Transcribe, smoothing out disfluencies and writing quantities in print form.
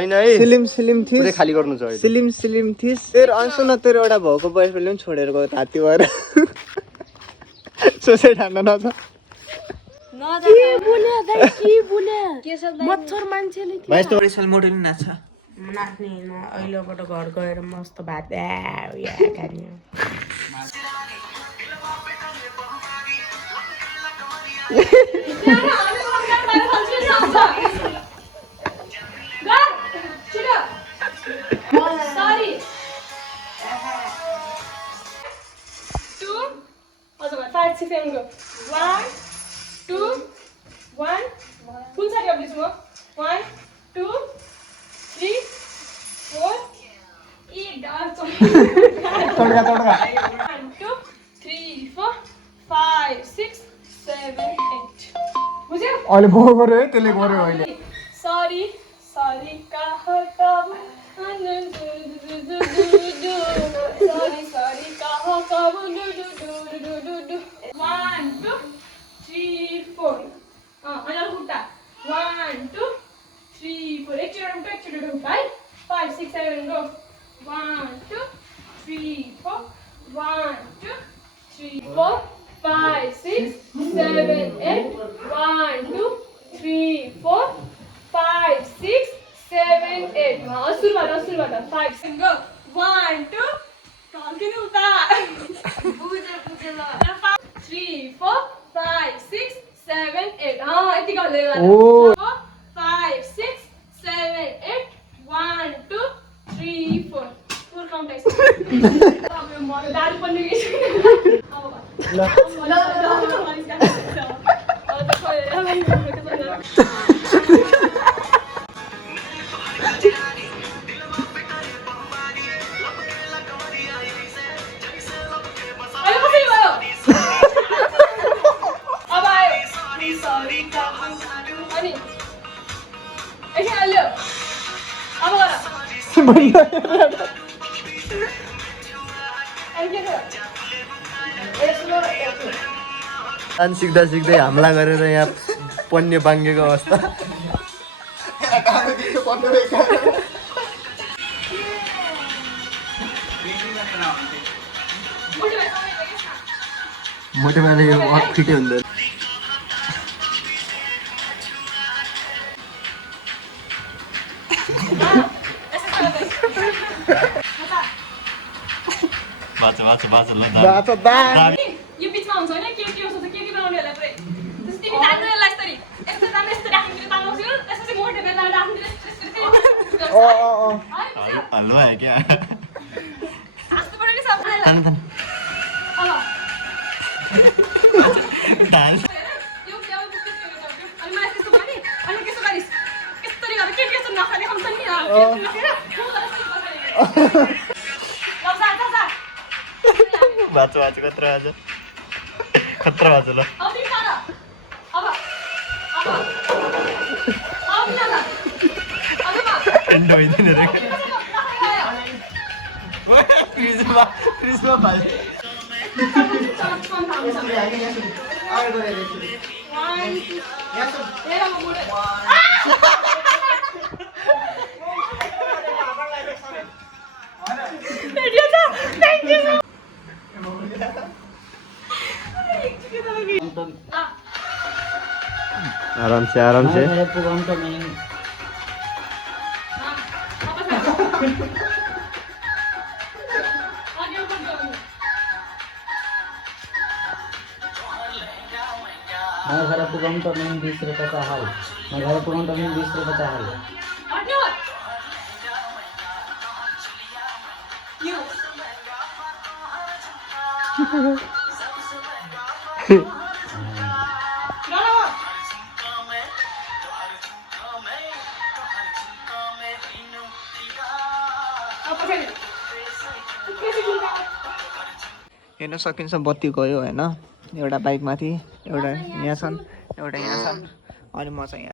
हैन है सिलिम सिलिम थिस पुरै खाली गर्नु छ अहिले सिलिम सिलिम थिस तेरो अन्सु न तेरो एउटा भएको बोयफ्रेन्डले पनि छोडेर गयो हात्ती भएर सोचे ठान्डा नछ के बोले दाइ के बोले के छ दाइ मच्छर मान्छेले के भाइ यस्तो स्पेशल मोडल नाच्छ नाच्ने हैन अहिलेबाट घर गएर मस्त भात या खाने Sorry. 2. Also 5, 6, 7, go. 1, 2, 1. Full side of this one. 1, 2, 3, 4. Eat dance. 1, 2, 3, 4, 5, 6, 7, 8. बुझ्यौ? अहिले भो गर्यो है त्यसले गर्यो अहिले Sorry, sorry, kaha kabu. Sorry, sorry, kaha kabu. 1, 2, 3, 4. Another hutta. 1, 2, 3, 4. Actually, 5, 6, 7, go. 1, 2, 3, 4. 1, 2, 3, 4. 5, 6, 7, 8. 1, 2, 3, 4. 5, 6, 7, 8. Asulvata. 5, 6, go. 1, 2. Continue uta. 3, 4, 5, 6, 7, 8. Yati garle gala. 5, 6, 7, 8. 1, 2, 3, 4. Full count guys. Abe maro daru panne ge. ल dance सिक्दा सिक्दै हमला गरेर यहाँ पन्ने बाङ्गेको अवस्था मोटे माले यो फिटै हुँदैन बाचा ल यो बिचमा हुन्छ हैन के हुन्छ के बनाउनेहरुलाई पुरै त्यसै तिमी लाग्नेलाई यसरी यस्तो जाने यस्तो राख्नु तान्नुस् यो त्यसपछि मोटे बेला राख्नु त्यसरी हल्लो है क्या आस्तो पड्यो नि सबैलाई अब डान्स यो क्या अनि मलाई त्यस्तो भने अनि के गरिस यस्तरी गरेर के नखाने हुन्छ नि बाचो खतरा बाचो ल एन्ड भइदिन रे क्रिस्मा भाइ आराम से मैं घर पुगम तो मैं 20 रुपए का हाल मैं घर पुगम तो मैं 20 रुपए का हाल हेर्न सकिन्छ बत्ती गयो हैन एउटा बाइक माथि एउटा यहाँ छन् अनि म चाहिँ यहाँ